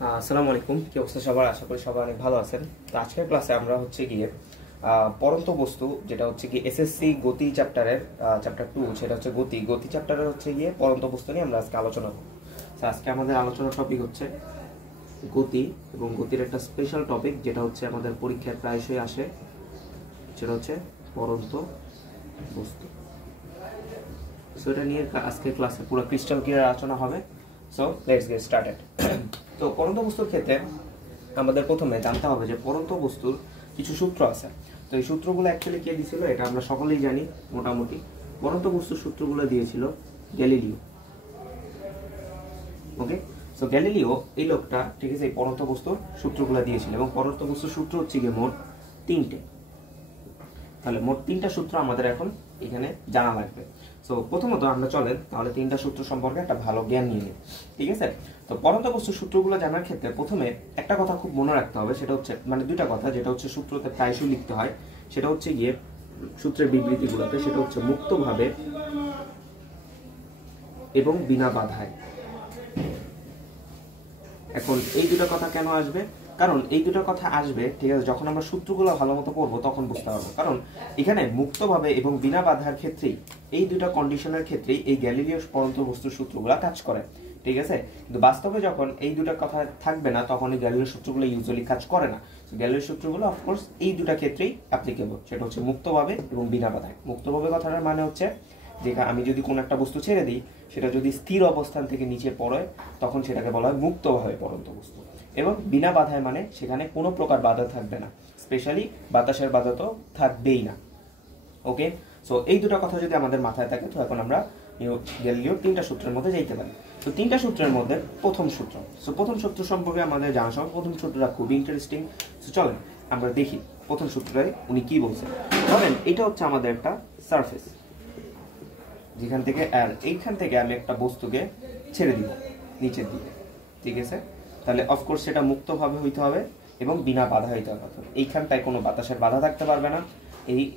আসসালামু আলাইকুম, কি অবস্থা সবার? আশা করি সবাই অনেক ভালো আছেন। তো আজকের ক্লাসে আমরা হচ্ছে গিয়ে পরন্ত বস্তু, যেটা হচ্ছে কি এসএসসি গতি চ্যাপ্টারের চ্যাপ্টার 2, সেটা হচ্ছে গতি গতি চ্যাপ্টারের হচ্ছে গিয়ে পরন্ত বস্তু নিয়ে আমরা আজকে আলোচনা করব। তো আজকে আমাদের আলোচনার টপিক হচ্ছে গতি, এবং গতির একটা স্পেশাল টপিক যেটা হচ্ছে আমাদের পরীক্ষায় প্রায়শই আসে, সেটা হচ্ছে পরন্ত বস্তু। সো এটা নিয়ে আজকে ক্লাসে পুরো ক্রিস্টাল ক্লিয়ার আলোচনা হবে। So let's get started. তো পরন্ত বস্তুর ক্ষেত্রে আমাদের প্রথমে জানতে হবে যে পরন্ত বস্তুর কিছু সূত্র আছে। তো এই সূত্রগুলো অ্যাকচুয়ালি কে দিয়েছিল এটা আমরা সকলেই জানি মোটামুটি। পরন্ত বস্তুর সূত্রগুলো দিয়েছিল গ্যালিলিও। ওকে, সো গ্যালিলিও এই লোকটা, ঠিক আছে, এই পরন্ত বস্তুর সূত্রগুলো দিয়েছিল, এবং পরন্ত বস্তুর সূত্র হচ্ছে গিয়ে মোট 3টে। তাহলে মোট 3টা সূত্র আমাদের এখন এখানে জানা লাগবে। সো প্রথমত আমরা চলেন তাহলে 3টা সূত্র সম্পর্কে একটা ভালো জ্ঞান নিয়ে নিই, ঠিক আছে। তো পরন্ত বস্তুর সূত্রগুলো জানার ক্ষেত্রে প্রথমে একটা কথা খুব মনে রাখতে হবে, সেটা হচ্ছে মানে দুইটা কথা, যেটা হচ্ছে সূত্রতে প্রায়শই লিখতে হয়, সেটা হচ্ছে গিয়ে সূত্রের বিবৃতিগুলোতে, সেটা হচ্ছে মুক্তভাবে এবং বিনা বাধায়। এখন এই দুটো কথা কেন আসবে? কারণ এই দুটো কথা আসবে, ঠিক আছে, যখন আমরা সূত্রগুলো ভালো মতো পড়বো তখন বুঝতে পারবো। কারণ এখানে মুক্তভাবে এবং বিনা বাধার ক্ষেত্রেই, এই দুটো কন্ডিশনের ক্ষেত্রেই এই গ্যালিলিও পরন্ত বস্তুর সূত্রগুলো কাজ করে, ঠিক আছে। কিন্তু বাস্তবে যখন এই দুটো কথা থাকবে না, তখন এই গ্যালিলিও সূত্রগুলো ইউজুয়ালি কাজ করে না। গ্যালিলিও সূত্রগুলো অফকোর্স এই দুটো ক্ষেত্রেই অ্যাপ্লিকেবল, সেটা হচ্ছে মুক্তভাবে এবং বিনা বাধায়। মুক্তভাবে কথাটার মানে হচ্ছে যে আমি যদি কোনো একটা বস্তু ছেড়ে দিই, সেটা যদি স্থির অবস্থান থেকে নিচে পড়ে, তখন সেটাকে বলা হয় মুক্তভাবে পরন্ত বস্তু। এবং বিনা বাধায় মানে সেখানে কোনো প্রকার বাধা থাকবে না, স্পেশালি বাতাসের বাধা তো থাকবেই না। ওকে, সো এই দুটো কথা যদি আমাদের মাথায় থাকে, তো এখন আমরা গ্যালিলিওর 3টা সূত্রের মধ্যে যাইতে পারি। তো 3টা সূত্রের মধ্যে প্রথম সূত্র, সো প্রথম সূত্র সম্পর্কে আমাদের জানা সম্ভব। প্রথম সূত্রটা খুবই ইন্টারেস্টিং। সো চলেন আমরা দেখি প্রথম সূত্রটায় উনি কি বলছেন। ধরেন এটা হচ্ছে আমাদের একটা সারফেস, যেখান থেকে আর এইখান থেকে আমি একটা বস্তুকে ছেড়ে দিব নিচের দিকে, ঠিক আছে। তাহলে অফকোর্স সেটা মুক্তভাবে হইতে হবে এবং বিনা বাধা হইতে হবে। এইখানটায় কোনো বাতাসের বাধা থাকতে পারবে না,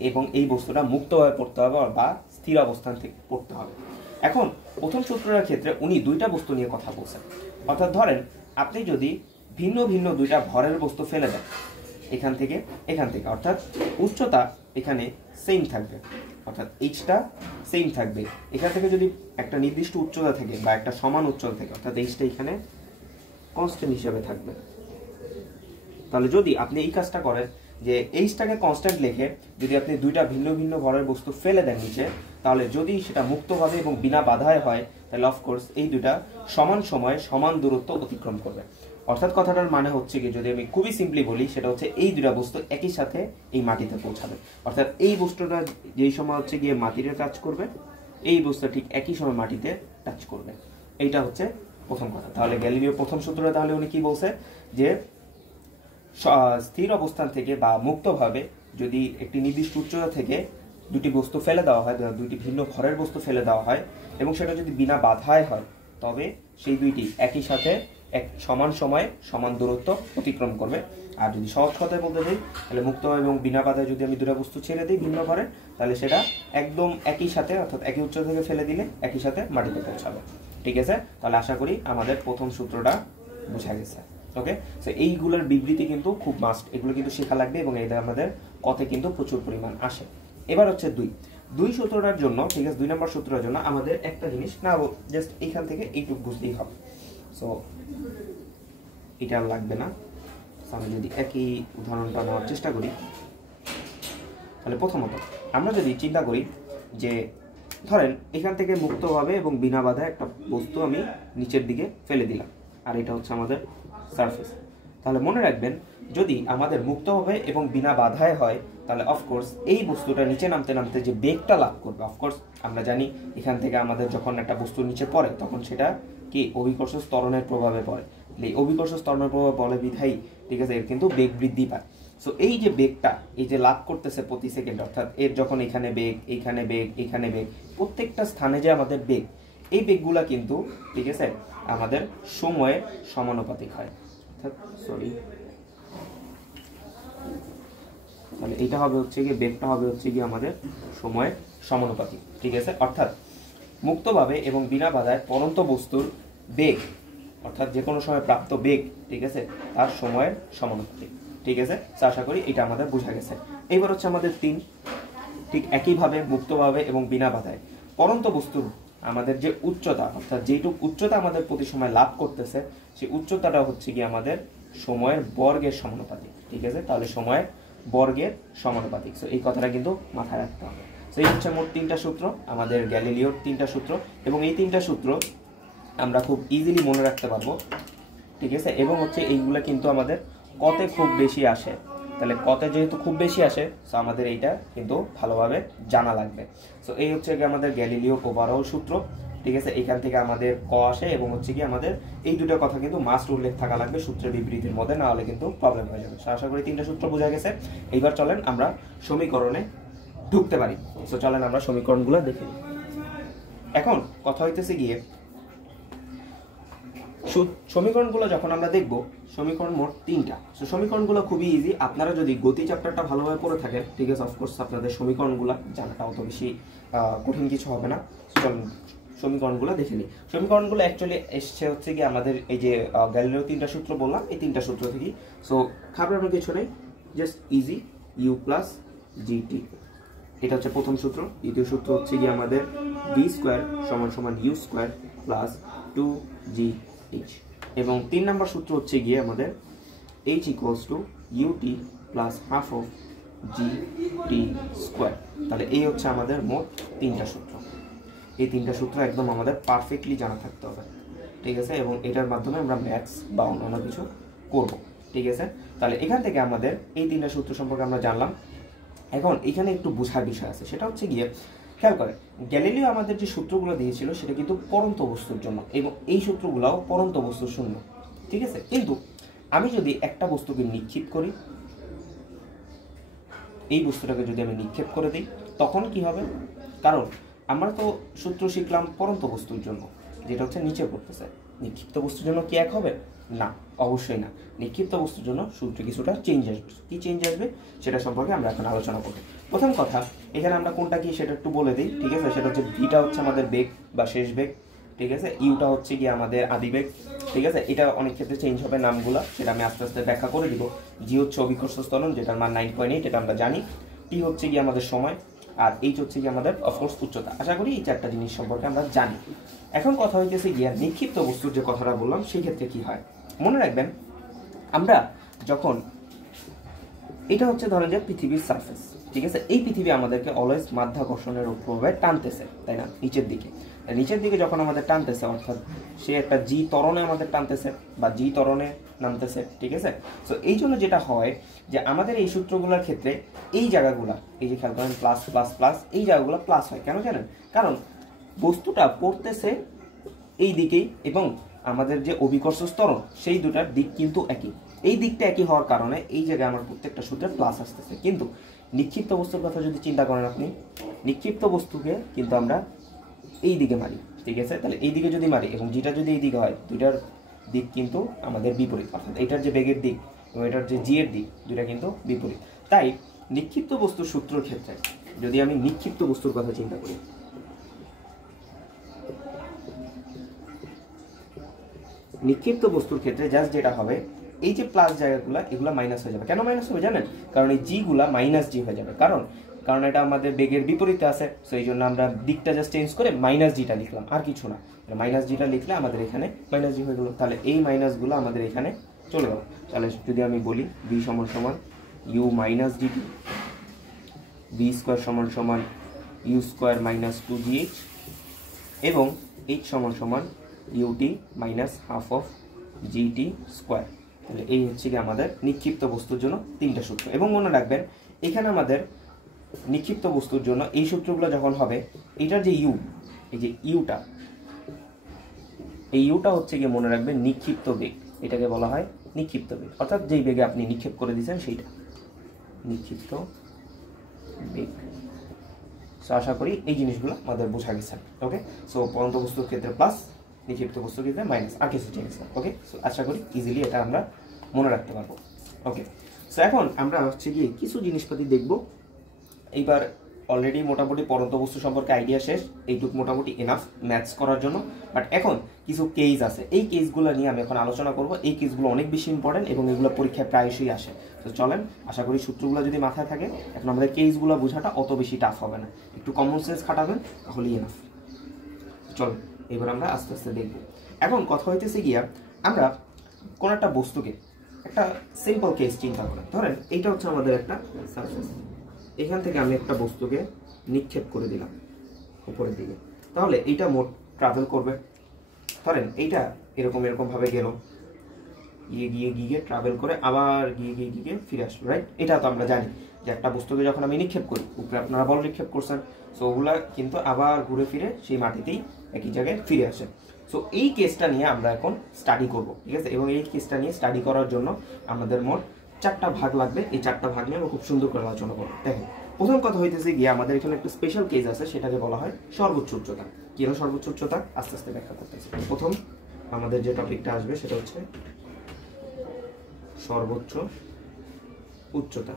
এবং এই বস্তুটা মুক্তভাবে পড়তে হবে বা স্থির অবস্থান থেকে পড়তে হবে। এখন প্রথম সূত্রের ক্ষেত্রে উনি দুইটা বস্তু নিয়ে কথা বলছেন। অর্থাৎ ধরেন আপনি যদি ভিন্ন ভিন্ন দুইটা ভরের বস্তু ফেলে দেন এখান থেকে, অর্থাৎ উচ্চতা এখানে সেম থাকবে, অর্থাৎ এইচটা সেম থাকবে। এখান থেকে যদি একটা নির্দিষ্ট উচ্চতা থেকে বা একটা সমান উচ্চতা থেকে, অর্থাৎ এইচটা এখানে কনস্ট্যান্ট হিসেবে থাকবে। তাহলে যদি আপনি এই কাজটা করেন যে এইচটাকে কনস্ট্যান্ট লিখে যদি আপনি দুইটা ভিন্ন ভিন্ন ভরের বস্তু ফেলে দেন নিচে, তাহলে যদি সেটা মুক্তভাবে এবং বিনা বাধায় হয়, তাহলে অফকোর্স এই দুইটা সমান সময়ে সমান দূরত্ব অতিক্রম করবে। অর্থাৎ কথাটার মানে হচ্ছে কি, যদি আমি খুবই সিম্পলি বলি, সেটা হচ্ছে এই দুইটা বস্তু একই সাথে এই মাটিতে পৌঁছাবে। অর্থাৎ এই বস্তুটা যেই সময় হচ্ছে গিয়ে মাটিতে টাচ করবে, এই বস্তুটা ঠিক একই সময় মাটিতে টাচ করবে। এইটা হচ্ছে প্রথম কথা। তাহলে গ্যালিলিও প্রথম সূত্রে তাহলে উনি কি বলছে যে স্থির অবস্থান থেকে বা মুক্তভাবে যদি একটি নির্দিষ্ট উচ্চতা থেকে দুটি বস্তু ফেলে দেওয়া হয়, দুইটি ভিন্ন ভরের বস্তু ফেলে দেওয়া হয়, এবং সেটা যদি বিনা বাধায় হয়, তবে সেই দুইটি একই সাথে এক সমান সময়ে সমান দূরত্ব অতিক্রম করবে। আর যদি সহজ কথায় বলতে চাই, তাহলে মুক্ত এবং বিনা বাধায় যদি আমি দুটো বস্তু ছেড়ে দিই ভিন্ন ভরে, তাহলে সেটা একদম একই সাথে, অর্থাৎ একই উচ্চতা থেকে ফেলে দিলে একই সাথে মাটিতে পৌঁছাবে, ঠিক আছে। তাহলে আশা করি আমাদের প্রথম সূত্রটা বোঝা গেছে। ওকে, সো এইগুলোর বিবৃতি কিন্তু খুব মাস্ট, এগুলো কিন্তু শেখা লাগবে, এবং এটা আমাদের কথে কিন্তু প্রচুর পরিমাণ আসে। এবার হচ্ছে দুই সূত্রটার জন্য, ঠিক আছে, 2 নম্বর সূত্রের জন্য আমাদের একটা জিনিস না, জাস্ট এইখান থেকে এইটুকু বুঝতেই হবে। সো এটা লাগবে না। আমি যদি একই উদাহরণটা নেওয়ার চেষ্টা করি, তাহলে প্রথমত আমরা যদি চিন্তা করি যে ধরেন এখান থেকে মুক্তভাবে এবং বিনা বাধায় একটা বস্তু আমি নিচের দিকে ফেলে দিলাম, আর এটা হচ্ছে আমাদের সারফেস। তাহলে মনে রাখবেন, যদি আমাদের মুক্তভাবে এবং বিনা বাধায় হয়, তাহলে অফকোর্স এই বস্তুটা নিচে নামতে নামতে যে বেগটা লাভ করবে, অফকোর্স আমরা জানি এখান থেকে আমাদের যখন একটা বস্তু নিচে পড়ে, তখন সেটা কি অভিকর্ষ ত্বরণের প্রভাবে পড়ে। এই অভিকর্ষ ত্বরণের প্রভাবে পড়ে বিধায়ী, ঠিক আছে, এর কিন্তু বেগ বৃদ্ধি পায়। সো এই যে বেগটা, এই যে লাভ করতেছে প্রতি সেকেন্ড, অর্থাৎ এর যখন এখানে বেগ, এইখানে বেগ, এখানে বেগ, প্রত্যেকটা স্থানে যে আমাদের বেগ, এই বেগগুলা কিন্তু, ঠিক আছে, আমাদের সময়ের সমানুপাতিক হয়। অর্থাৎ তাহলে এটা হবে হচ্ছে গিয়ে বেগটা হবে হচ্ছে গিয়ে আমাদের সময়ের সমানুপাতিক, ঠিক আছে। অর্থাৎ মুক্তভাবে এবং বিনা বাধায় পরন্ত বস্তুর বেগ অর্থাৎ যে কোনো সময় প্রাপ্ত বেগ, ঠিক আছে, তার সময়ের সমানুপাতিক। ঠিক আছে, আশা করি এটা আমাদের বোঝা গেছে। এইবার হচ্ছে আমাদের 3, ঠিক একইভাবে মুক্তভাবে এবং বিনা বাধায় পরন্ত বস্তুর আমাদের যে উচ্চতা, অর্থাৎ যেটুকু উচ্চতা আমাদের প্রতি সময় লাভ করতেছে, সেই উচ্চতাটা হচ্ছে কি আমাদের সময়ের বর্গের সমানুপাতিক। ঠিক আছে, তাহলে সময়ের বর্গের সমানুপাতিক। সো এই কথাটা কিন্তু মাথায় রাখতে হবে। সো এই হচ্ছে মোট 3টা সূত্র, আমাদের গ্যালিলিওর 3টা সূত্র, এবং এই 3টা সূত্র আমরা খুব ইজিলি মনে রাখতে পারবো। ঠিক আছে, এবং হচ্ছে এইগুলো কিন্তু আমাদের কতে খুব বেশি আসে, তাহলে কতে যেহেতু খুব বেশি আসে, সো আমাদের এইটা কিন্তু ভালোভাবে জানা লাগবে। সো এই হচ্ছে কি আমাদের গ্যালিলিও ওভারঅল সূত্র। ঠিক আছে, এখান থেকে আমাদের ক আসে, এবং হচ্ছে কি আমাদের এই দুটো কথা কিন্তু মাস্ট উল্লেখ থাকা লাগবে সূত্রের বিবৃতির মধ্যে, না হলে কিন্তু প্রবলেম হয়ে যাবে। আশা করি 3টা সূত্র বোঝা গেছে। এইবার চলেন আমরা সমীকরণে ঢুকতে পারি। সো চলেন আমরা সমীকরণগুলো দেখে নিই। এখন কথা হইতেছে গিয়ে সমীকরণগুলো যখন আমরা দেখব, সমীকরণ মোট 3টা। সো সমীকরণগুলো খুবই ইজি, আপনারা যদি গতি চ্যাপ্টারটা ভালোভাবে পড়ে থাকেন, ঠিক আছে, অফকোর্স আপনাদের সমীকরণগুলো জানাটা অত বেশি কঠিন কিছু হবে না। চলুন সমীকরণগুলো দেখে নিই। সমীকরণগুলো অ্যাকচুয়ালি এসছে হচ্ছে কি আমাদের এই যে গ্যালিলিও 3টা সূত্র বললাম, এই 3টা সূত্র থেকেই। সো ঘাবড়ানোর কিছু নেই, just easy, U plus GT, এটা হচ্ছে প্রথম সূত্র। দ্বিতীয় সূত্র হচ্ছে কি আমাদের ভি স্কোয়ার সমান সমান ইউ স্কোয়ার প্লাস 2gh, এবং 3 নম্বর সূত্র হচ্ছে গিয়ে আমাদের h equals to UT plus half of G square. তাহলে এই হচ্ছে আমাদের মোট 3টা সূত্র। এই 3টা সূত্র একদম আমাদের পারফেক্টলি জানা থাকতে হবে। ঠিক আছে, এবং এটার মাধ্যমে আমরা ম্যাথস বা অন্যান্য কিছু করব। ঠিক আছে, তাহলে এখান থেকে আমাদের এই 3টা সূত্র সম্পর্কে আমরা জানলাম। এখন এখানে একটু বোঝার বিষয় আছে, সেটা হচ্ছে গিয়ে খেয়াল করে, গ্যালিলিও আমাদের যে সূত্রগুলো দিয়েছিল সেটা কিন্তু পরন্ত বস্তুর জন্য, এবং এই সূত্রগুলোও পরন্ত বস্তুর শূন্য। ঠিক আছে, কিন্তু আমি যদি একটা বস্তুকে নিক্ষেপ করি, এই বস্তুটাকে যদি আমি নিক্ষেপ করে দিই, তখন কি হবে? কারণ আমরা তো সূত্র শিখলাম পরন্ত বস্তুর জন্য, যেটা হচ্ছে নিচে পড়তেছে। নিক্ষিপ্ত বস্তুর জন্য কি এক হবে? না, অবশ্যই না। নিক্ষিপ্ত বস্তুর জন্য সূত্রে কিছুটা চেঞ্জ আসবে। কি চেঞ্জ আসবে সেটা সম্পর্কে আমরা এখন আলোচনা করব। প্রথম কথা, এখানে আমরা কোনটা কি সেটা একটু বলে দিই। ঠিক আছে, সেটা হচ্ছে ভিটা হচ্ছে আমাদের বেগ বা শেষ বেগ। ঠিক আছে, ইউটা হচ্ছে কি আমাদের আদি বেগ। ঠিক আছে, এটা অনেক ক্ষেত্রে চেঞ্জ হবে নামগুলো, সেটা আমি আস্তে আস্তে ব্যাখ্যা করে দিব। জি হচ্ছে অভিকর্ষ ত্বরণ, যেটার মান 9.8, এটা আমরা জানি। টি হচ্ছে কি আমাদের সময়, আর এইচ হচ্ছে কি আমাদের অফকোর্স উচ্চতা। আশা করি এই 4টা জিনিস সম্পর্কে আমরা জানি। এখন কথা হইতেছে গিয়া নিক্ষিপ্ত বস্তুর যে কথাটা বললাম, সেই ক্ষেত্রে কি হয় মনে রাখবেন। আমরা যখন এটা হচ্ছে ধরেন যে পৃথিবীর সারফেস, ঠিক আছে, এই পৃথিবী আমাদেরকে অলওয়েজ মাধ্যাকর্ষণের প্রভাবে টানতেছে, তাই না? নিচের দিকে, নিচের দিকে যখন আমাদের টানতেছে, অর্থাৎ সে একটা জি ত্বরণে আমাদের টানতেছে বা জি ত্বরণে নামতেছে। ঠিক আছে, সো এই জন্য যেটা হয় যে আমাদের এই সূত্রগুলোর ক্ষেত্রে এই জায়গাগুলা, এই যে খেয়াল করেন প্লাস প্লাস প্লাস, এই জায়গাগুলো প্লাস হয় কেন জানেন? কারণ বস্তুটা পড়তেছে এই দিকেই, এবং আমাদের যে অভিকর্ষ ত্বরণ সেই দুটার দিক কিন্তু একই। এই দিকটা একই হওয়ার কারণে এই জায়গায় আমার প্রত্যেকটা সূত্রে প্লাস আসতেছে। কিন্তু নিক্ষিপ্ত বস্তুর কথা যদি চিন্তা করেন আপনি, নিক্ষিপ্ত বস্তুকে কিন্তু আমরা এই দিকে মারি। ঠিক আছে, তাহলে এই দিকে যদি মারি এবং যেটা যদি এই দিকে হয়, দুইটার দিক কিন্তু আমাদের বিপরীত, অর্থাৎ এটার যে বেগের দিক এবং এটার যে জি এর দিক, দুইটা কিন্তু বিপরীত। তাই নিক্ষিপ্ত বস্তুর সূত্রের ক্ষেত্রে যদি আমি নিক্ষিপ্ত বস্তুর কথা চিন্তা করি, নিক্ষিপ্ত বস্তুর ক্ষেত্রে জাস্ট যেটা হবে, এই যে প্লাস জায়গাগুলো এগুলো মাইনাস হয়ে যাবে। কেন মাইনাস হবে জানেন? কারণ এই জি গুলা মাইনাস জি হয়ে যাবে। কারণ এটা আমাদের বেগের বিপরীতে আছে, সো এই জন্য আমরা দিকটা জাস্ট চেঞ্জ করে মাইনাস জিটা লিখলাম, আর কিছু না। মাইনাস জিটা লিখলে আমাদের এখানে মাইনাস জি হয়ে গেল। তাহলে এই মাইনাসগুলো আমাদের এখানে চলে গেল। তাহলে যদি আমি বলি বি সমান সমান U minus GT, V square সমান সমান ইউ স্কোয়ার মাইনাস 2gh, এবং এইচ সমান সমান UT minus half of GT square. তাহলে এই হচ্ছে কি আমাদের নিক্ষিপ্ত বস্তুর জন্য 3টা সূত্র। এবং মনে রাখবেন এখানে আমাদের নিক্ষিপ্ত বস্তুর জন্য এই সূত্রগুলো যখন হবে, এটার যে ইউ, এই যে ইউটা, এই ইউটা হচ্ছে গিয়ে মনে রাখবেন নিক্ষিপ্ত বেগ। এটাকে বলা হয় নিক্ষিপ্ত বেগ, অর্থাৎ যেই বেগে আপনি নিক্ষেপ করে দিয়েছেন সেইটা নিক্ষিপ্ত বেগ। সো আশা করি এই জিনিসগুলো আমাদের বোঝা গেছে। ওকে, সো পরন্ত বস্তুর ক্ষেত্রে প্লাস, নিক্ষিপ্ত বস্তুর ক্ষেত্রে মাইনাস, আর কিছু চেঞ্জ না। ওকে, সো আশা করি ইজিলি এটা আমরা মনে রাখতে পারবো। ওকে, সো এখন আমরা হচ্ছে গিয়ে কিছু জিনিসপাতি দেখব। এইবার অলরেডি মোটামুটি পরন্ত বস্তু সম্পর্কে আইডিয়া শেষ, এইটুকু মোটামুটি এনাফ ম্যাথস করার জন্য। বাট এখন কিছু কেস আছে, এই কেসগুলো নিয়ে আমি এখন আলোচনা করব। এই কেসগুলো অনেক বেশি ইম্পর্টেন্ট এবং এগুলো পরীক্ষায় প্রায়শই আসে। তো চলেন, আশা করি সূত্রগুলো যদি মাথায় থাকে এখন আমাদের কেসগুলো বোঝাটা অত বেশি টাফ হবে না। একটু কমন সেন্স খাটাবেন তাহলেই এনাফ। চলুন এবার আমরা আস্তে আস্তে দেখব। এখন কথা হইতেছে গিয়া আমরা কোন একটা বস্তুকে, একটা সিম্পল কেস চিন্তা করেন। ধরেন এইটা হচ্ছে আমাদের একটা সারফেস, এখান থেকে আমি একটা বস্তুকে নিক্ষেপ করে দিলাম উপরের দিকে, তাহলে এইটা মোট ট্রাভেল করবে। ধরেন এইটা এরকম ভাবে গেল, গিয়ে ট্রাভেল করে আবার গিয়ে ফিরে আসলো, রাইট? এটা তো আমরা জানি যে একটা বস্তুকে যখন আমি নিক্ষেপ করি, উপরে আপনারা বল নিক্ষেপ করছেন, সো ওগুলা কিন্তু আবার ঘুরে ফিরে সেই মাটিতেই একই জায়গায় ফিরে আসে। সো এই কেসটা নিয়ে আমরা এখন স্টাডি করব, ঠিক আছে? এবং এই কেসটা নিয়ে স্টাডি করার জন্য আমাদের মোট 4টা ভাগ লাগবে। এই 4টা ভাগ নিয়ে আমরা খুব সুন্দর করে আলোচনা করবো। দেখেন, প্রথম কথা হইতেছে গিয়ে আমাদের এখানে একটা স্পেশাল কেস আছে, সেটাকে বলা হয় সর্বোচ্চ উচ্চতা। কি হলো সর্বোচ্চ উচ্চতা? আস্তে আস্তে ব্যাখ্যা করতেছি। প্রথম আমাদের যে টপিকটা আসবে সেটা হচ্ছে সর্বোচ্চ উচ্চতা।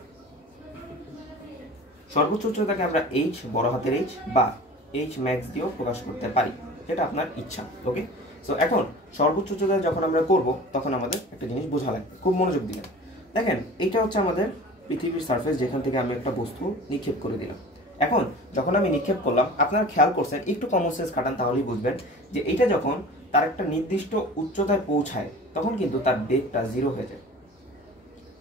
সর্বোচ্চ উচ্চতাকে আমরা এইচ, বড় হাতের এইচ বা এইচ ম্যাক্স দিয়েও প্রকাশ করতে পারি, যেটা আপনার ইচ্ছা। ওকে, সো এখন সর্বোচ্চ উচ্চতা যখন আমরা করব তখন আমাদের একটা জিনিস বোঝা লাগবে, খুব মনোযোগ দিলেন। দেখেন, এইটা হচ্ছে আমাদের পৃথিবীর সারফেস, যেখান থেকে আমি একটা বস্তু নিক্ষেপ করে দিলাম। এখন যখন আমি নিক্ষেপ করলাম, আপনারা খেয়াল করছেন, একটু কমন সেন্স খাটান তাহলেই বুঝবেন যে এইটা যখন তার একটা নির্দিষ্ট উচ্চতায় পৌঁছায় তখন কিন্তু তার বেগটা 0 হয়ে যায়,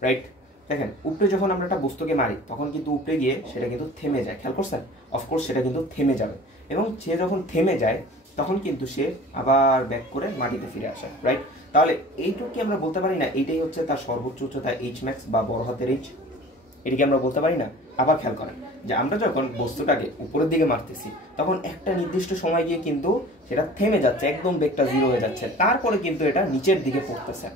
রাইট? দেখেন, উপরে যখন আমরা একটা বস্তুকে মারি তখন কিন্তু উপরে গিয়ে সেটা কিন্তু থেমে যায়, খেয়াল করছেন? অফকোর্স সেটা কিন্তু থেমে যাবে, এবং সে যখন থেমে যায় তখন কিন্তু সে আবার ব্যাক করে মাটিতে ফিরে আসে, রাইট? তাহলে এইটুকু কি আমরা বলতে পারি না এইটাই হচ্ছে তার সর্বোচ্চ উচ্চতা, এইচ ম্যাক্স বা বড় হাতের এইচ? এটিকে আমরা বলতে পারি না? আবার খেয়াল করেন যে আমরা যখন বস্তুটাকে উপরের দিকে মারতেছি তখন একটা নির্দিষ্ট সময় গিয়ে কিন্তু সেটা থেমে যাচ্ছে, একদম বেগটা 0 হয়ে যাচ্ছে, তারপরে কিন্তু এটা নিচের দিকে পড়তেছে।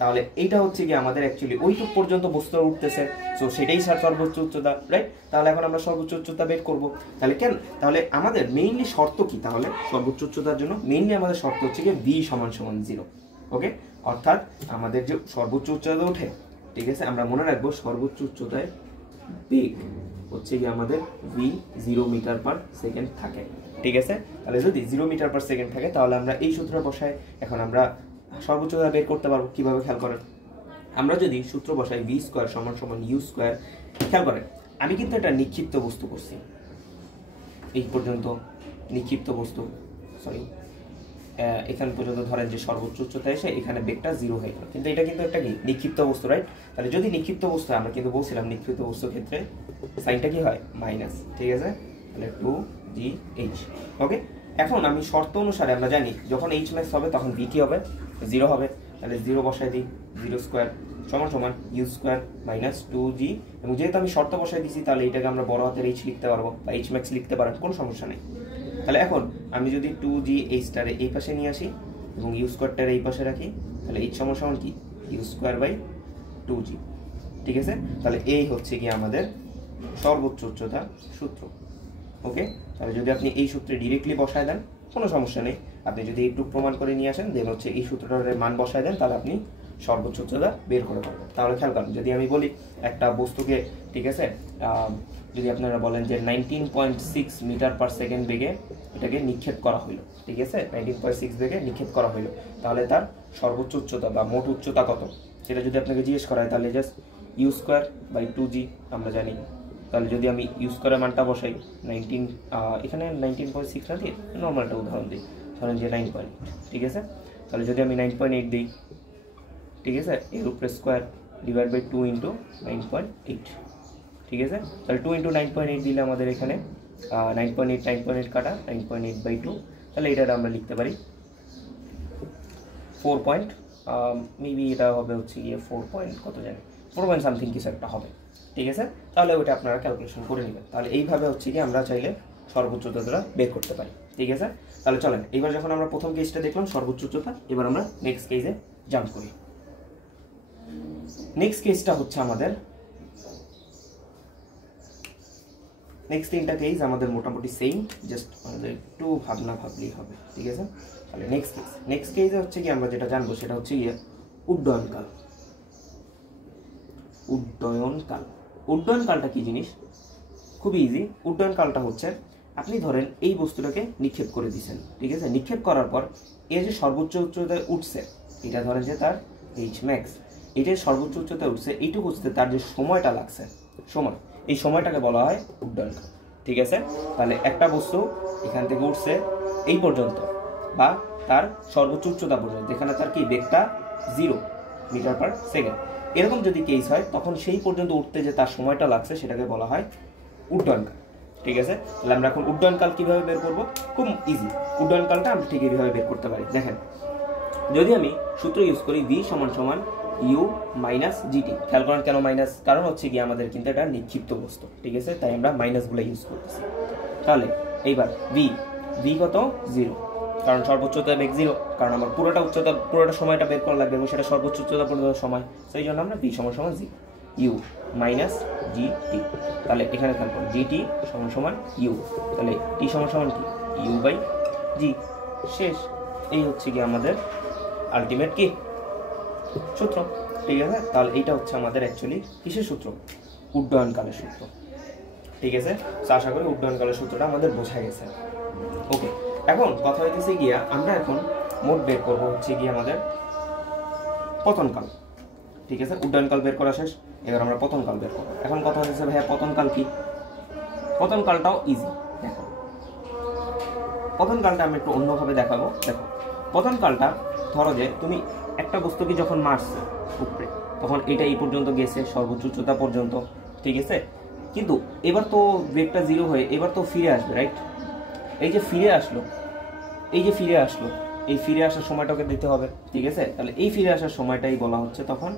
তাহলে এইটা হচ্ছে কি আমাদের অ্যাকচুয়ালি ওইটুক পর্যন্ত বস্তুটা উঠতেছে, সো সেটাই সর্বোচ্চ উচ্চতা, রাইট? তাহলে এখন আমরা সর্বোচ্চ উচ্চতা বের করব। তাহলে কেন? তাহলে আমাদের মেইনলি শর্ত কি? তাহলে সর্বোচ্চ উচ্চতার জন্য মেইনলি আমাদের শর্ত হচ্ছে কি v = 0। ওকে, অর্থাৎ আমাদের যে সর্বোচ্চ উচ্চতা ওঠে, ঠিক আছে, আমরা মনে রাখবো সর্বোচ্চ উচ্চতায় বেগ হচ্ছে কি আমাদের v 0 মিটার/সেকেন্ড থাকে, ঠিক আছে? তাহলে যদি 0 মিটার/সেকেন্ড থাকে তাহলে আমরা এই সূত্র বসাই এখন আমরা সর্বোচ্চ উচ্চতা বের করতে পারবো। কিভাবে? খেয়াল করেন, আমরা যদি সূত্র বসাই v² = u², খেয়াল করেন আমি কিন্তু একটা নিক্ষিপ্ত বস্তু করছি, এই পর্যন্ত নিক্ষিপ্ত বস্তু, সরি এখান পর্যন্ত ধরেন যে সর্বোচ্চ উচ্চতা এসে এখানে বেগটা 0 হয়ে গেল, কিন্তু এটা কিন্তু একটা কি নিক্ষিপ্ত বস্তু, রাইট? তাহলে যদি নিক্ষিপ্ত বস্তু, আমরা কিন্তু বলছিলাম নিক্ষিপ্ত বস্তুর ক্ষেত্রে সাইনটা কি হয়? মাইনাস, ঠিক আছে? তাহলে 2gh। ওকে, এখন আমি শর্ত অনুসারে আমরা জানি যখন h ম্যাক্স হবে তখন v কি হবে? 0 হবে। তাহলে 0 বসাই দিই, 0² = u² - 2g, এবং যেহেতু আমি শর্ত বসাই দিছি তাহলে এটাকে আমরা বড় হাতের h লিখতে পারবো বা h ম্যাক্স লিখতে পারেন, কোনো সমস্যা নেই। তাহলে এখন আমি যদি 2gh এই পাশে নিয়ে আসি এবং u² এই পাশে রাখি, তাহলে h = কি? u²/2g, ঠিক আছে? তাহলে এই হচ্ছে কি আমাদের সর্বোচ্চ উচ্চতা সূত্র। ওকে, তাহলে যদি আপনি এই সূত্রে ডিরেক্টলি বসায় দেন কোনো সমস্যা নেই, আপনি যদি একটু প্রমাণ করে নিয়ে আসেন দেন হচ্ছে এই সূত্রটার মান বসায় দেন, তাহলে আপনি সর্বোচ্চ উচ্চতা বের করে পাবেন। তাহলে খেয়াল করেন, যদি আমি বলি একটা বস্তুকে, ঠিক আছে, যদি আপনারা বলেন যে 19.6 মিটার/সেকেন্ড বেগে এটাকে নিক্ষেপ করা হলো, ঠিক আছে, 19.6 বেগে নিক্ষেপ করা হলো, তাহলে তার সর্বোচ্চ উচ্চতা বা মোট উচ্চতা কত সেটা যদি আপনাকে জিজ্ঞেস করা হয় তাহলে জাস্ট u²/2g আমরা জানি। তাহলে যদি আমি u² মানটা বসাই 19, এখানে 19.6 না দিয়ে নর্মাল একটা উদাহরণ দিই, ধরেন যে 9.8, ঠিক আছে? তাহলে যদি আমি 9.8 দিই, ঠিক আছে, এর উপরে স্কোয়ার / 2 × 9.8, ঠিক আছে? তাহলে 2 × 9.8 দিলে আমাদের এখানে 9.8 কাটা 9.8/2, তাহলে এটা আমরা লিখতে পারি 4 পয়েন্ট, মেবি এটা হবে হচ্ছে গিয়ে 4 পয়েন্ট কত জানি, 4 পয়েন্ট সামথিং কিছু একটা হবে, ঠিক আছে? তাহলে ওইটা আপনারা ক্যালকুলেশন করে নেবেন। তাহলে এইভাবে হচ্ছে কি আমরা চাইলে সর্বোচ্চ উচ্চতা বের করতে পারি, ঠিক আছে? তাহলে চলেন, এবার যখন আমরা প্রথম কেসটা দেখলাম সর্বোচ্চ উচ্চতা, এবার আমরা নেক্সট কেসে জাম্প করি। নেক্সট কেসটা হচ্ছে আমাদের, নেক্সট 3টা কেস আমাদের মোটামুটি সেম, জাস্ট আমাদের একটু ভাবলেই হবে, ঠিক আছে? তাহলে নেক্সট কেসে হচ্ছে কি আমরা যেটা জানবো সেটা হচ্ছে গিয়ে উড্ডয়নকাল। উড্ডয়নকালটা কি জিনিস? খুবই ইজি। উড্ডয়নকালটা হচ্ছে আপনি ধরেন এই বস্তুটাকে নিক্ষেপ করে দিয়েছেন, ঠিক আছে। নিক্ষেপ করার পর এর যে সর্বোচ্চ উচ্চতায় উঠছে, এটা ধরেন যে তার এইচ ম্যাক্স, এটার সর্বোচ্চ উচ্চতায় উঠছে, এইটুকু উঠতে তার যে সময়টা লাগছে, সময়, এই সময়টাকে বলা হয় উড্ডয়নকাল, ঠিক আছে। তাহলে একটা বস্তু এখান থেকে উঠছে এই পর্যন্ত বা তার সর্বোচ্চ উচ্চতা পর্যন্ত, যেখানে তার কি বেগটা 0 মিটার পার সেকেন্ড, এরকম যদি কেস হয় তখন সেই পর্যন্ত উঠতে যে তার সময়টা লাগছে সেটাকে বলা হয় উড্ডয়নকাল, ঠিক আছে। তাহলে আমরা এখন উড্ডয়নকাল কিভাবে বের করব? খুব ইজি। উড্ডয়নকালটা আমরা ঠিক এইভাবে বের করতে পারি। দেখেন, যদি আমি সূত্র ইউজ করি v সমান সমান u মাইনাস জিটি, খেয়াল করেন কেন মাইনাস, কারণ হচ্ছে কি আমাদের কিন্তু এটা নিক্ষিপ্ত বস্তু, ঠিক আছে, তাই আমরা মাইনাসগুলো ইউজ করতেছি। তাহলে এইবার v কত? 0, কারণ সর্বোচ্চ উচ্চতা বেগ 0, কারণ আমার পুরোটা সময়টা বের করা লাগবে এবং সেটা সর্বোচ্চ উচ্চতা পর্যন্ত সময়, সেই জন্য আমরা v সমান সমান 0 u মাইনাস জিটি। তাহলে এখানে খেয়াল করুন জিটি সমান সমান u, তাহলে টি সমান সমান কি u বাই জি, শেষ। এই হচ্ছে কি আমাদের আলটিমেট কি সূত্র, ঠিক আছে। তাহলে এইটা হচ্ছে আমাদের অ্যাকচুয়ালি কিসের সূত্র? উড্ডয়নকালের সূত্র, ঠিক আছে। তো আশা করি উড্ডয়নকালের সূত্রটা আমাদের বোঝা গেছে। ওকে, এখন কথা হইতেছে গিয়া আমরা এখন মোট বের করবো হচ্ছে গিয়ে আমাদের পতনকাল, ঠিক আছে। উড্ডয়নকাল বের করা শেষ, এবার আমরা পতনকাল বের করবো। এখন কথা হচ্ছে ভাইয়া পতনকাল কি? পতনকালটাও ইজি। দেখো, পতনকালটা আমি একটু অন্যভাবে দেখাবো। দেখো, পতনকালটা ধরো যে তুমি একটা বস্তুকে যখন মারছো উপরে, তখন এটা এই পর্যন্ত গেছে সর্বোচ্চ উচ্চতা পর্যন্ত, ঠিক আছে। কিন্তু এবার তো বেগটা 0 হয়ে এবার তো ফিরে আসবে, রাইট? এই যে ফিরে আসলো, এই ফিরে আসার সময়টাকে দিতে হবে, ঠিক আছে। তাহলে এই ফিরে আসার সময়টাই বলা হচ্ছে তখন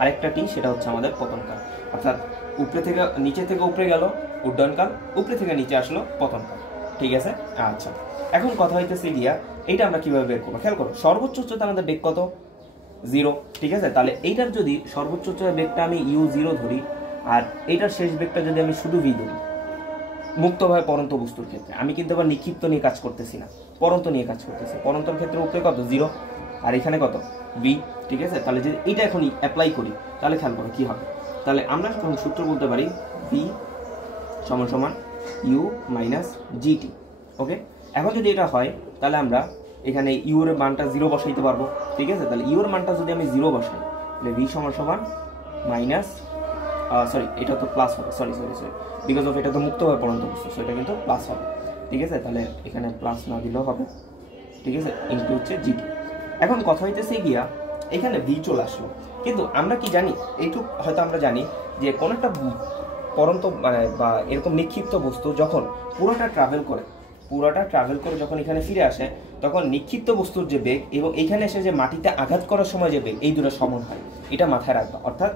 আরেকটা টি, সেটা হচ্ছে আমাদের পতনকাল। অর্থাৎ উপরে থেকে নিচে থেকে উপরে গেল উড্ডয়নকাল, উপরে থেকে নিচে আসলো পতনকাল, ঠিক আছে। আচ্ছা, এখন কথা হইতেছে গিয়া এইটা আমরা কিভাবে বের করবো? খেয়াল করো, সর্বোচ্চ উচ্চতা আমাদের বেগ কত? 0, ঠিক আছে। তাহলে এইটার যদি সর্বোচ্চ উচ্চতার বেগটা আমি u0 ধরি আর এইটার শেষ বেগটা যদি আমি শুধু v ধরি, মুক্তভাবে পরন্ত বস্তুর ক্ষেত্রে, আমি কিন্তু আবার নিক্ষিপ্ত নিয়ে কাজ করতেছি না, পরন্ত নিয়ে কাজ করতেছি। পরন্তর ক্ষেত্রে উপরে কত? 0, আর এখানে কত? v, ঠিক আছে। তাহলে যদি এইটা এখন অ্যাপ্লাই করি তাহলে খেয়াল করো কি হবে। তাহলে আমরা এখন সূত্র বলতে পারি v সমান সমান u মাইনাস জিটি, ওকে। এখন যদি এটা হয় তাহলে আমরা এখানে ইউ এর মানটা 0 বসাইতে পারবো, ঠিক আছে। তাহলে ইউ এর মানটা যদি আমি 0 বসাই তাহলে v সমান সমান মাইনাস, সরি এটা তো প্লাস হবে, সরি বিকজ অফ এটা তো মুক্তভাবে পরন্ত বস্তু, সো এটা কিন্তু প্লাস হবে, ঠিক আছে। তাহলে এখানে প্লাস না দিলেও হবে, ঠিক আছে, ইনটু হচ্ছে জিটি। এখন কথা হইতেছে গিয়া এখানে ভি চলে আসলো, কিন্তু আমরা কি জানি, এইটুকু হয়তো আমরা জানি যে কোন একটা পরন্ত মানে বা এরকম নিক্ষিপ্ত বস্তু যখন পুরোটা ট্রাভেল করে যখন এখানে ফিরে আসে, তখন নিক্ষিপ্ত বস্তুর যে বেগ এবং এখানে এসে যে মাটিতে আঘাত করার সময় যে বেগ, এই দুটো সমান হয়, এটা মাথায় রাখবা। অর্থাৎ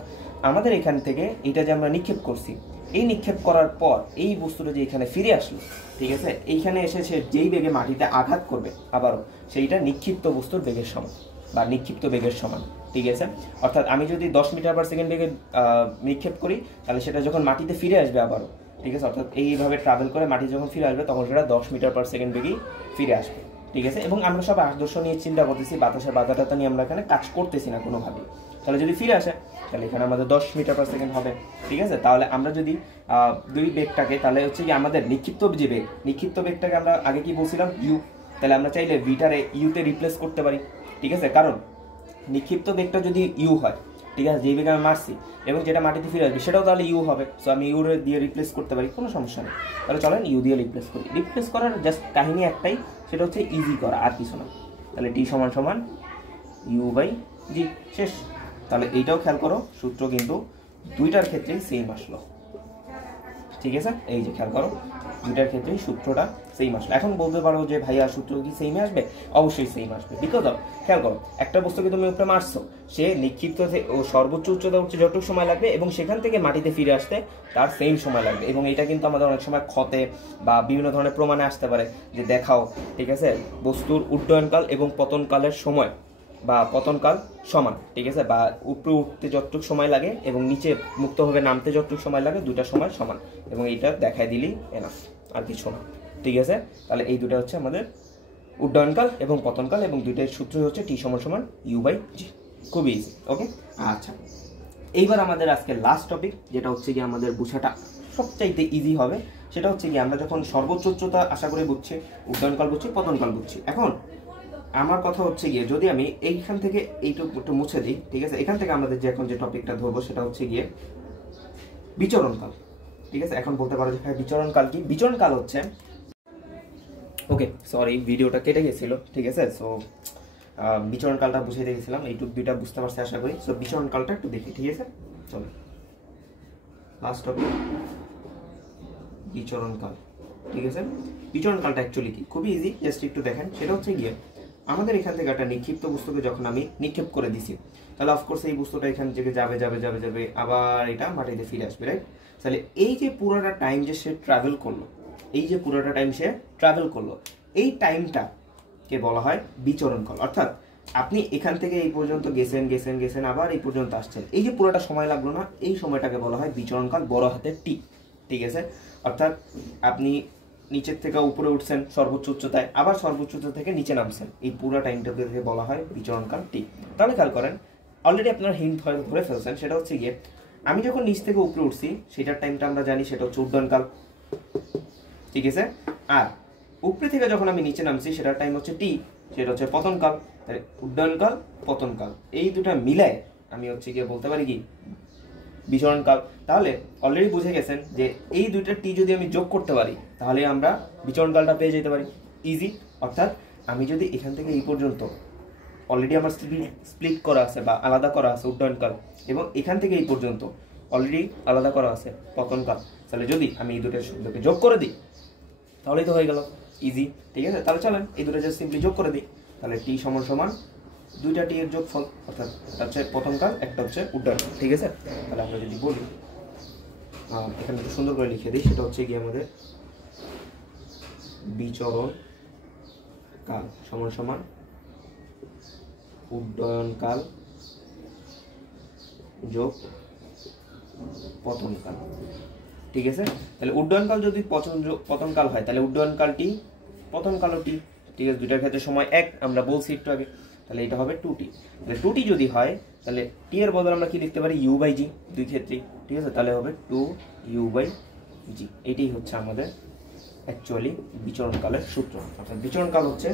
আমাদের এখান থেকে এটা যে আমরা নিক্ষেপ করছি, এই নিক্ষেপ করার পর এই বস্তুটা যে এখানে ফিরে আসলো, ঠিক আছে, এইখানে এসেছে যেই বেগে মাটিতে আঘাত করবে আবারও সেইটা নিক্ষিপ্ত বস্তুর বেগের সমান বা নিক্ষিপ্ত বেগের সমান, ঠিক আছে। অর্থাৎ আমি যদি 10 মিটার পার সেকেন্ড বেগে নিক্ষেপ করি তাহলে সেটা যখন মাটিতে ফিরে আসবে আবারও, ঠিক আছে, অর্থাৎ এইভাবে ট্রাভেল করে মাটি যখন ফিরে আসবে তখন সেটা 10 মিটার পার সেকেন্ড বেগেই ফিরে আসবে, ঠিক আছে। এবং আমরা সব আদর্শ নিয়ে চিন্তা করতেছি, বাতাসের বাধাটা নিয়ে আমরা এখানে কাজ করতেছি না কোনোভাবে। তাহলে যদি ফিরে আসে তাহলে এখানে আমাদের 10 মিটার পার সেকেন্ড হবে, ঠিক আছে। তাহলে আমরা যদি দুই বেগটাকে, তাহলে হচ্ছে কি আমাদের নিক্ষিপ্ত যে বেগ, নিক্ষিপ্ত বেগটাকে আমরা আগে কি বলছিলাম ইউ, তাহলে আমরা চাইলে ভিটারে ইউতে রিপ্লেস করতে পারি, ঠিক আছে। কারণ নিক্ষিপ্ত বেগটা যদি ইউ হয়, ঠিক আছে, যেই বেগে আমি মারছি এবং যেটা মাটিতে ফিরে আসবে সেটাও তাহলে ইউ হবে, সো আমি ইউ দিয়ে রিপ্লেস করতে পারি, কোনো সমস্যা নেই। তাহলে চলেন ইউ দিয়ে রিপ্লেস করি। রিপ্লেস করার জাস্ট কাহিনী একটাই, সেটা হচ্ছে ইজি করা, আর কিছু না। তাহলে টি সমান সমান ইউ বাই জি, শেষ। তাহলে এইটাও খেয়াল করো, সূত্র কিন্তু দুইটার ক্ষেত্রেই সেম আসলো, ঠিক আছে। এই যে খেয়াল করো, দুইটার ক্ষেত্রেই সূত্রটা সেম আসলো। এখন বলতে পারো যে ভাইয়া সূত্র কি সেমই আসবে? অবশ্যই সেম আসবে, বিকজ অফ খেয়াল করো, একটা বস্তুকে তুমি উপরে মারছো, সে নিক্ষিপ্ত ও সর্বোচ্চ উচ্চতা উঠছে যতটুকু সময় লাগবে এবং সেখান থেকে মাটিতে ফিরে আসতে তার সেম সময় লাগবে। এবং এটা কিন্তু আমাদের অনেক সময় ক্ষতে বা বিভিন্ন ধরনের প্রমাণে আসতে পারে যে দেখাও, ঠিক আছে, বস্তুর উড্ডয়নকাল এবং পতনকালের সময় বা পতনকাল সমান, ঠিক আছে, বা উপরে উঠতে যতটুকু সময় লাগে এবং নিচে মুক্তভাবে নামতে যতটুকু সময় লাগে, দুইটা সময় সমান, এবং এইটা দেখায় দিলেই এনাফ, আর কিছু না, ঠিক আছে। তাহলে এই দুটো হচ্ছে আমাদের উড্ডয়নকাল এবং পতনকাল, এবং দুইটার সূত্র হচ্ছে টি সমান সমান ইউ বাই জি, খুবই ইজি, ওকে। আচ্ছা, এইবার আমাদের আজকে লাস্ট টপিক, যেটা হচ্ছে কি আমাদের বুঝাটা সবচাইতে ইজি হবে সেটা হচ্ছে কি আমরা যখন সর্বোচ্চ উচ্চতা আশা করি বুঝছি, উড্ডয়নকাল বুঝছি, পতনকাল বুঝছি। এখন আমার কথা হচ্ছে গিয়ে যদি আমি এইখান থেকে এইটুকু একটু মুছে দিই, ঠিক আছে, এখান থেকে আমাদের যে এখন যে টপিকটা ধরবো সেটা হচ্ছে গিয়ে বিচরণকাল। ঠিক আছে, এখন বলতে পারো যে ভাই বিচরণকাল কি? বিচরণকাল হচ্ছে, ওকে সরি ভিডিওটা কেটে গেছিল, ঠিক আছে। সো বিচরণকালটা বুঝিয়ে দিয়েছিলাম, এইটুক দুইটা বুঝতে পারছি আশা করি। সো বিচরণকালটা একটু দেখি, ঠিক আছে, চলো লাস্ট টপিক বিচরণকাল। ঠিক আছে, বিচরণকালটা অ্যাকচুয়ালি কি? খুবই ইজি, জাস্ট একটু দেখেন। সেটা হচ্ছে গিয়ে আমাদের এখান থেকে একটা নিক্ষিপ্ত বস্তুকে যখন আমি নিক্ষেপ করে দিছি, তাহলে অফকোর্স এই বস্তুটা এখান থেকে যাবে যাবে যাবে যাবে, আবার এটা মাটিতে ফিরে আসবে, রাইট? তাহলে এই যে পুরোটা টাইম যে সে ট্রাভেল করলো, এই যে পুরোটা টাইম সে ট্রাভেল করলো, এই টাইমটা কে বলা হয় বিচরণকাল। অর্থাৎ আপনি এখান থেকে এই পর্যন্ত গেছেন গেছেন গেছেন, আবার এই পর্যন্ত আসছেন, এই যে পুরোটা সময় লাগলো না, এই সময়টাকে বলা হয় বিচরণকাল, বড় হাতের টি। ঠিক আছে, অর্থাৎ আপনি নিচের থেকে উপরে উঠছেন সর্বোচ্চ উচ্চতায়, আবার সর্বোচ্চ উচ্চতা থেকে নিচে নামছেন, এই পুরো টাইমটাকে বলা হয় বিচরণকাল টি। তাহলে খেয়াল করেন, অলরেডি আপনার হিন্ট হয়তো ধরে ফেলছেন, সেটা হচ্ছে গিয়ে আমি যখন নিচ থেকে উপরে উঠছি সেটার টাইমটা আমরা জানি, সেটা হচ্ছে উড্ডয়নকাল। ঠিক আছে, আর উপরে থেকে যখন আমি নিচে নামছি সেটার টাইম হচ্ছে টি, সেটা হচ্ছে পতনকাল। তাহলে উড্ডয়নকাল, পতনকাল, এই দুটা মিলায় আমি হচ্ছে গিয়ে বলতে পারি কি বিচরণকাল। তাহলে অলরেডি বুঝে গেছেন যে এই দুইটা টি যদি আমি যোগ করতে পারি তাহলে আমরা বিচরণকালটা পেয়ে যেতে পারি, ইজি। অর্থাৎ আমি যদি এখান থেকে এই পর্যন্ত অলরেডি আমার স্প্লিট করা আছে বা আলাদা করা আছে উড্ডয়নকাল, এবং এখান থেকে এই পর্যন্ত অলরেডি আলাদা করা আছে পতনকাল, তাহলে যদি আমি এই দুটো শব্দকে যোগ করে দিই তাহলেই তো হয়ে গেল, ইজি। ঠিক আছে, তাহলে চলেন এই দুটো জাস্ট সিম্পলি যোগ করে দিই। তাহলে টি সমান সমান দুইটা টি এর যোগফল, অর্থাৎ একটা হচ্ছে পতনকাল, একটা হচ্ছে উড্ডয়নকাল। ঠিক আছে, তাহলে আমরা যদি বলি এখানে একটু সুন্দর করে লিখে দিই, সেটা হচ্ছে গিয়ে আমাদের বিচরণ কাল সমান সমান উড্ডয়নকাল যোগ পতনকাল। ঠিক আছে, তাহলে উড্ডয়নকাল যদি পতনকাল হয় তাহলে উড্ডয়নকালটি পতনকালও টি। ঠিক আছে, দুইটার ক্ষেত্রে সময় এক, আমরা বলছি একটু আগে, তাহলে এটা হবে 2t। তাহলে 2t যদি হয় তাহলে টি এর বদলে আমরা কি লিখতে পারি, u/g, দুই ক্ষেত্রেই। ঠিক আছে, তাহলে হবে 2u/g। এটাই হচ্ছে আমাদের অ্যাকচুয়ালি বিচরণকালের সূত্র। অর্থাৎ বিচরণকাল হচ্ছে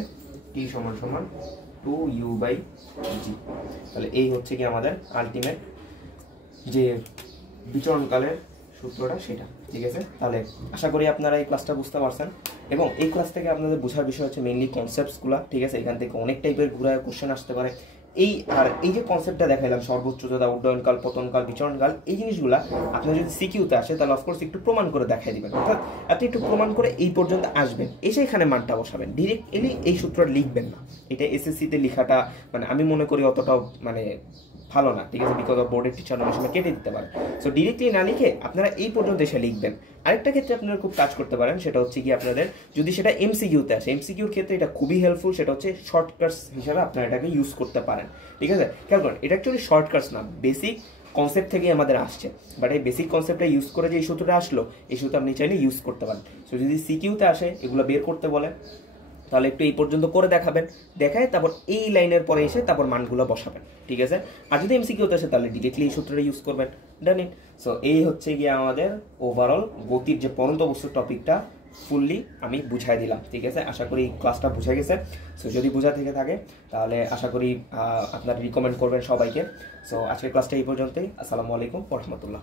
টি সমান সমান 2u/g। তাহলে এই হচ্ছে কি আমাদের আলটিমেট যে বিচরণকালের সূত্রটা, সেটা। ঠিক আছে, তাহলে আশা করি আপনারা এই ক্লাসটা বুঝতে পারছেন, এবং এই ক্লাস থেকে আপনাদের বোঝার বিষয় হচ্ছে মেইনলি কনসেপ্টসগুলো। ঠিক আছে, এখান থেকে অনেক টাইপের ঘুরা কোশ্চেন আসতে পারে। এই যে কনসেপ্টটা দেখাইলাম, সর্বোচ্চ উচ্চতা, উড্ডয়নকাল, পতনকাল, বিচরণকাল, এই জিনিসগুলা আপনার যদি সিকিউতে আসে তাহলে অফকোর্স একটু প্রমাণ করে দেখাই দিবেন। অর্থাৎ আপনি একটু প্রমাণ করে এই পর্যন্ত আসবেন, এসে এখানে মানটা বসাবেন, ডিরেক্টলি এই সূত্রটা লিখবেন না। এটা এসএসসিতে লেখাটা মানে আমি মনে করি অতটাও মানে ভালো না। ঠিক আছে, বিকজ অফ বোর্ডের টিচার অনেক সময় কেটে দিতে পারে। সো ডিরেক্টলি না লিখে আপনারা এই পর্যন্ত এসে লিখবেন। আরেকটা ক্ষেত্রে আপনারা খুব কাজ করতে পারেন, সেটা হচ্ছে কি আপনাদের যদি সেটা এমসিকিউতে আসে, এমসিকিউর ক্ষেত্রে এটা খুবই হেল্পফুল, সেটা হচ্ছে শর্টকাটস হিসাবে আপনারা এটাকে ইউজ করতে পারেন। ঠিক আছে, খেয়াল করেন, এটা অ্যাকচুয়ালি শর্টকাটস না, বেসিক কনসেপ্ট থেকেই আমাদের আসছে, বাট এই বেসিক কনসেপ্টটা ইউজ করে যে এই সূত্রটা আসলো, এই সূত্র আপনি চাইলে ইউজ করতে পারেন। সো যদি সিকিউতে আসে এগুলো বের করতে বলে তাহলে একটু এই পর্যন্ত করে দেখাবেন, দেখায় তারপর এই লাইনের পরে এসে তারপর মানগুলো বসাবেন। ঠিক আছে, আর যদি এমসিকিউতে আসে তাহলে ডিরেক্টলি এই সূত্রটা ইউজ করবেন। ডান ইট। সো এই হচ্ছে গিয়ে আমাদের ওভারঅল গতির যে পরন্ত বস্তুর টপিকটা ফুললি আমি বুঝাই দিলাম। ঠিক আছে, আশা করি ক্লাসটা বুঝা গেছে। সো যদি বোঝা থেকে থাকে তাহলে আশা করি আপনারা রিকমেন্ড করবেন সবাইকে। সো আজকের ক্লাসটা এই পর্যন্তই। আসসালামু আলাইকুম ওয়া রাহমাতুল্লাহ।